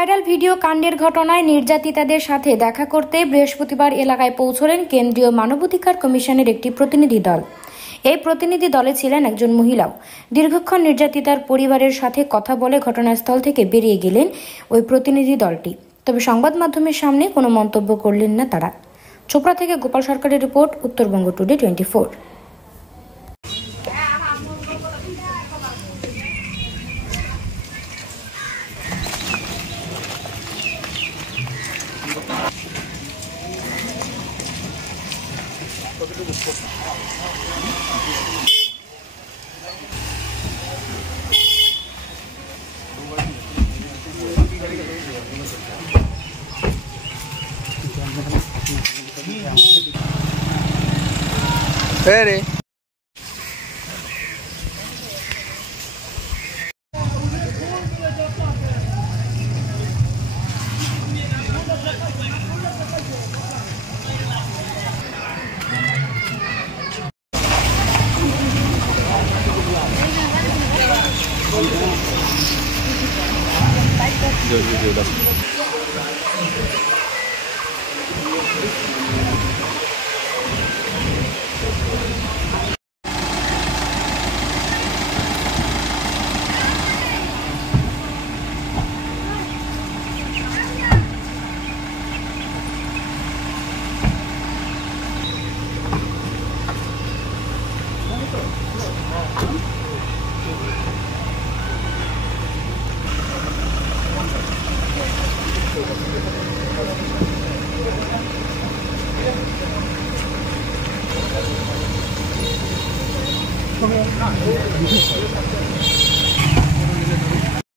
Viral video কাণ্ডের ঘটনায় নির্যাতিতাদের সাথে দেখা করতে বৃহস্পতিবার এলাকায় পৌঁছলেন কেন্দ্রীয় মানবাধিকার কমিশনের একটি প্রতিনিধি দল। এই প্রতিনিধি দলে ছিলেন একজন মহিলাও। দীর্ঘক্ষণ নির্যাতিতার পরিবারের সাথে কথা বলে ঘটনাস্থল থেকে বেরিয়ে গেলেন ওই প্রতিনিধি দলটি। তবে সংবাদ মাধ্যমের সামনে কোনো মন্তব্য করলেন না তারা। চোপড়া থেকে গোপাল সরকারের রিপোর্ট, উত্তরবঙ্গ টুডে 24। Pere. Yo,